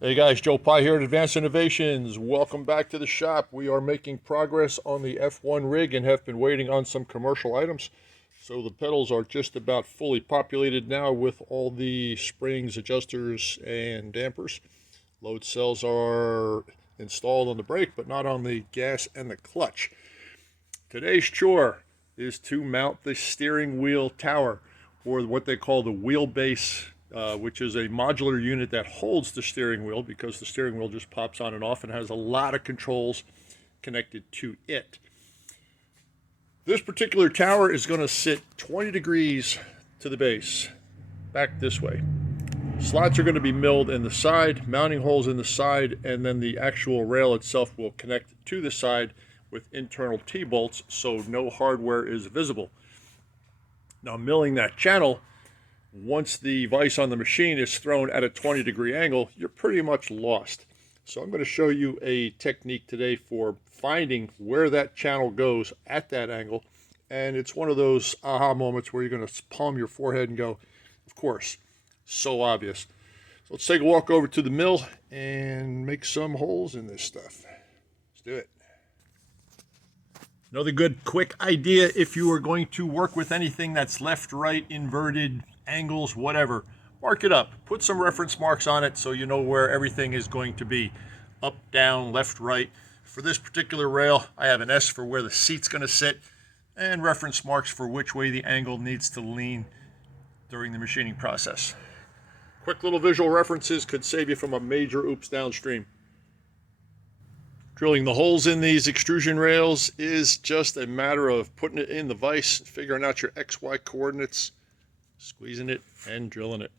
Hey guys, Joe Pye here at Advanced Innovations. Welcome back to the shop. We are making progress on the F1 rig and have been waiting on some commercial items. So the pedals are just about fully populated now with all the springs, adjusters, and dampers. Load cells are installed on the brake, but not on the gas and the clutch. Today's chore is to mount the steering wheel tower, or what they call the wheelbase, which is a modular unit that holds the steering wheel because the steering wheel just pops on and off and has a lot of controls connected to it. This particular tower is going to sit 20 degrees to the base, back this way. Slots are going to be milled in the side, mounting holes in the side, and then the actual rail itself will connect to the side with internal T-bolts so no hardware is visible. Now, milling that channel, once the vise on the machine is thrown at a 20-degree angle, you're pretty much lost. So I'm going to show you a technique today for finding where that channel goes at that angle. And it's one of those aha moments where you're going to palm your forehead and go, of course, so obvious. So let's take a walk over to the mill and make some holes in this stuff. Let's do it. Another good quick idea if you are going to work with anything that's left, right, inverted, angles, whatever, mark it up. Put some reference marks on it so you know where everything is going to be. Up, down, left, right. For this particular rail, I have an S for where the seat's going to sit and reference marks for which way the angle needs to lean during the machining process. Quick little visual references could save you from a major oops downstream. Drilling the holes in these extrusion rails is just a matter of putting it in the vise, figuring out your XY coordinates, squeezing it, and drilling it.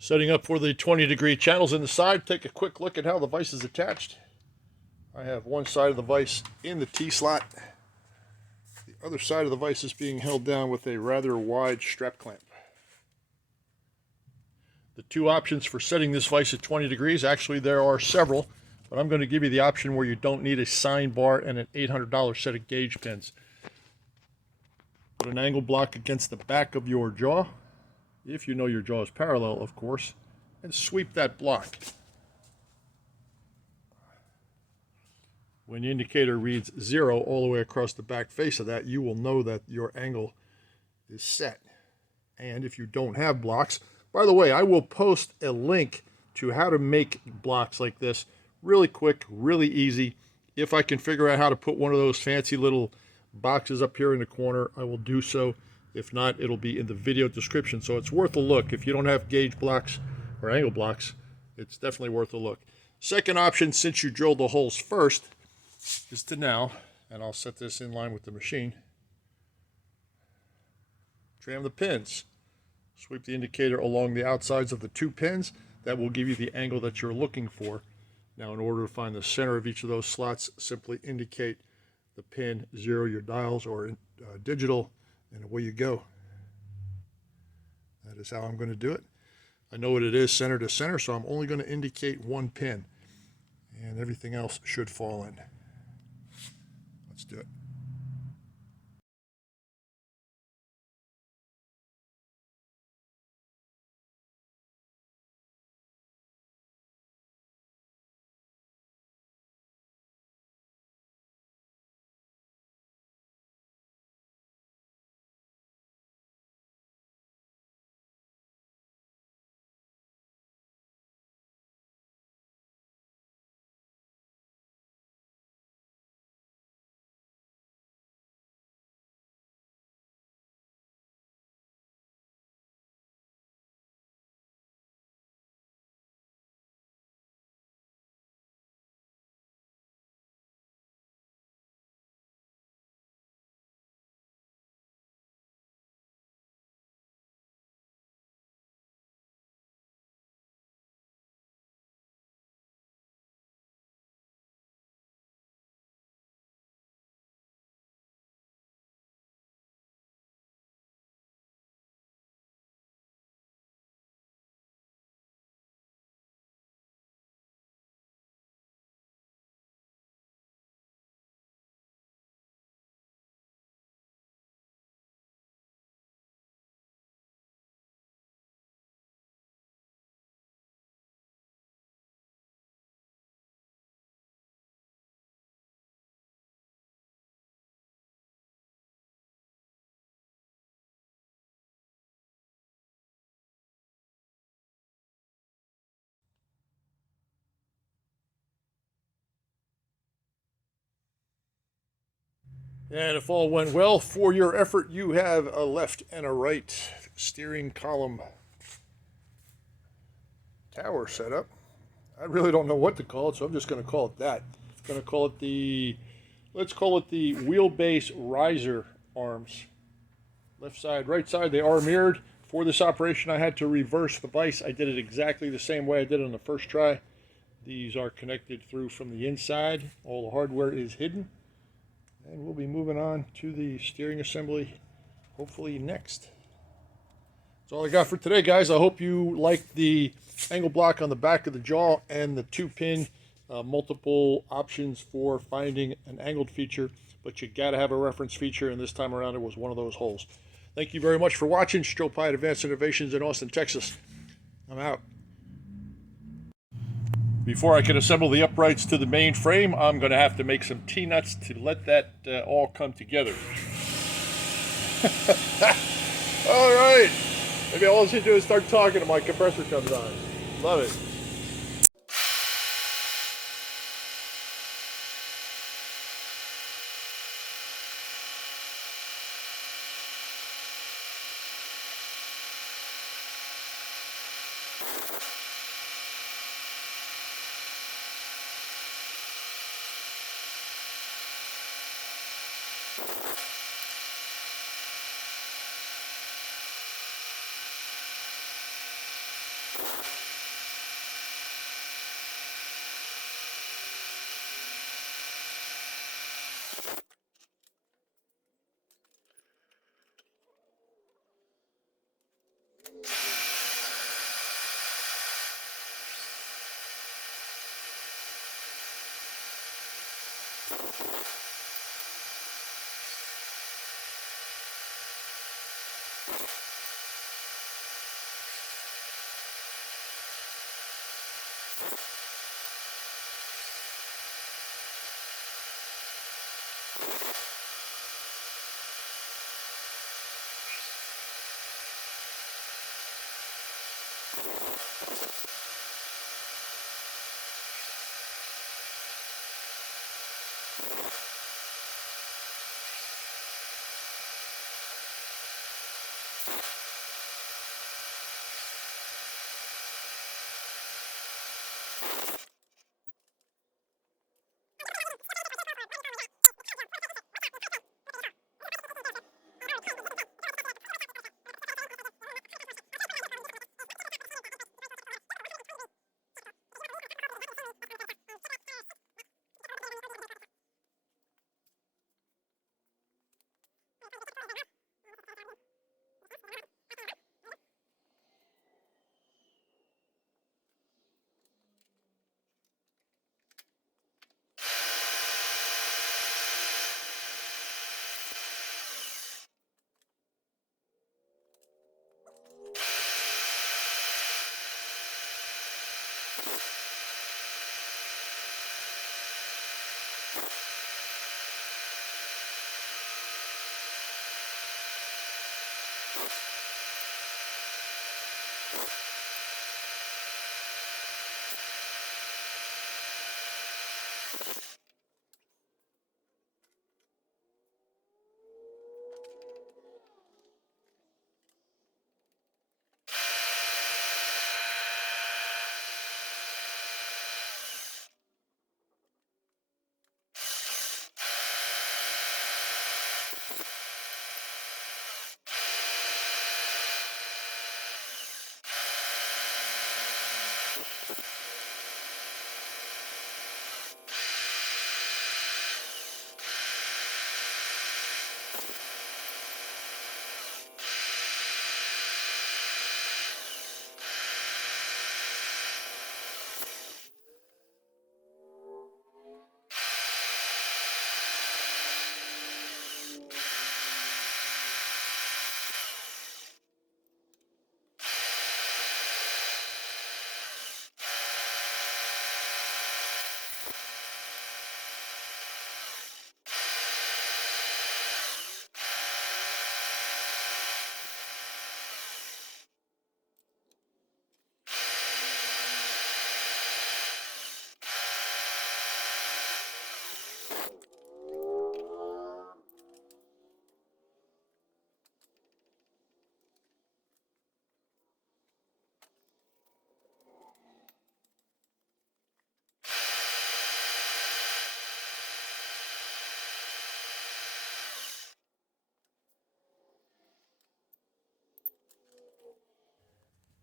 Setting up for the 20-degree channels in the side, take a quick look at how the vise is attached. I have one side of the vise in the T-slot. The other side of the vise is being held down with a rather wide strap clamp. The two options for setting this vise at 20 degrees, actually there are several, but I'm going to give you the option where you don't need a sine bar and an $800 set of gauge pins. Put an angle block against the back of your jaw, if you know your jaw is parallel, of course, and sweep that block. When the indicator reads 0 all the way across the back face of that, you will know that your angle is set. And if you don't have blocks, by the way, I will post a link to how to make blocks like this really quick, really easy. If I can figure out how to put one of those fancy little boxes up here in the corner, I will do so. If not, it'll be in the video description. So it's worth a look. If you don't have gauge blocks or angle blocks, it's definitely worth a look. Second option, since you drilled the holes first, is to now, and I'll set this in line with the machine, trim the pins. Sweep the indicator along the outsides of the two pins. That will give you the angle that you're looking for. Now, in order to find the center of each of those slots, simply indicate the pin, 0 your dials or digital, and away you go. That is how I'm going to do it. I know what it is, center to center, so I'm only going to indicate one pin, and everything else should fall in. Let's do it. And if all went well, for your effort, you have a left and a right steering column tower set up. I really don't know what to call it, so I'm just going to call it that. I'm going to call it let's call it the wheelbase riser arms. Left side, right side, they are mirrored. For this operation, I had to reverse the vise. I did it exactly the same way I did it on the first try. These are connected through from the inside. All the hardware is hidden. And we'll be moving on to the steering assembly, hopefully next. That's all I got for today, guys. I hope you liked the angle block on the back of the jaw and the 2-pin. Multiple options for finding an angled feature, but you got to have a reference feature, and this time around it was one of those holes. Thank you very much for watching. Stroh Pie Advanced Innovations in Austin, Texas. I'm out. Before I can assemble the uprights to the main frame, I'm going to have to make some T-nuts to let that all come together. All right. Maybe all I should do is start talking and my compressor comes on. Love it.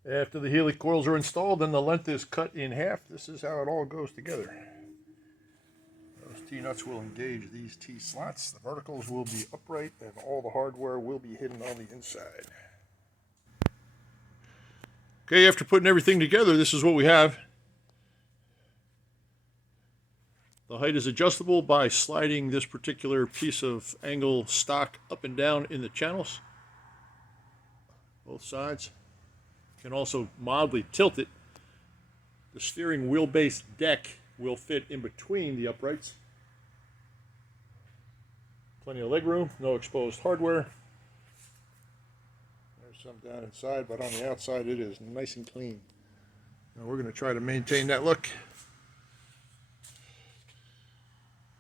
After the Healy coils are installed and the length is cut in half, this is how it all goes together. Those T-nuts will engage these T-slots. The verticals will be upright and all the hardware will be hidden on the inside. Okay, after putting everything together, this is what we have. The height is adjustable by sliding this particular piece of angle stock up and down in the channels, both sides. You can also mildly tilt it. The steering wheelbase deck will fit in between the uprights. Plenty of leg room, no exposed hardware. There's some down inside, but on the outside it is nice and clean. Now we're going to try to maintain that look.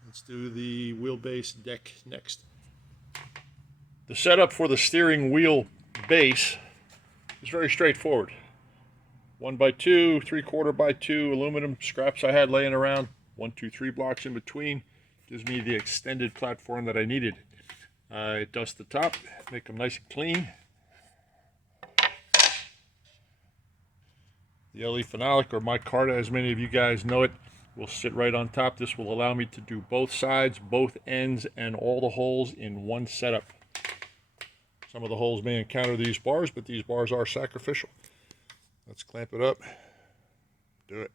Let's do the wheelbase deck next. The setup for the steering wheel base is very straightforward. 1x2, 3/4x2 aluminum scraps I had laying around, 1, 2, 3 blocks in between. Gives me the extended platform that I needed. I dust the top, make them nice and clean. The LE phenolic, or micarta as many of you guys know it, will sit right on top. This will allow me to do both sides, both ends, and all the holes in one setup. Some of the holes may encounter these bars, but these bars are sacrificial. Let's clamp it up. Do it.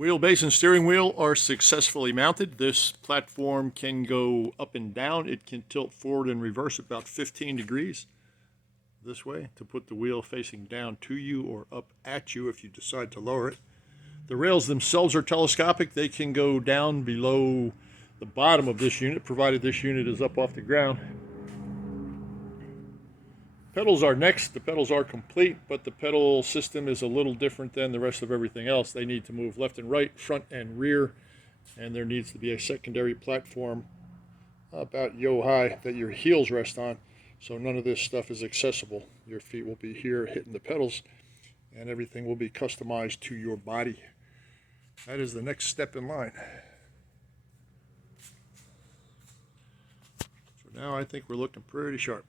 Wheelbase and steering wheel are successfully mounted. This platform can go up and down. It can tilt forward and reverse about 15 degrees this way to put the wheel facing down to you or up at you if you decide to lower it. The rails themselves are telescopic. They can go down below the bottom of this unit, provided this unit is up off the ground. Pedals are next. The pedals are complete, but the pedal system is a little different than the rest of everything else. They need to move left and right, front and rear, and there needs to be a secondary platform about yo-high that your heels rest on, so none of this stuff is accessible. Your feet will be here hitting the pedals, and everything will be customized to your body. That is the next step in line. For now, I think we're looking pretty sharp.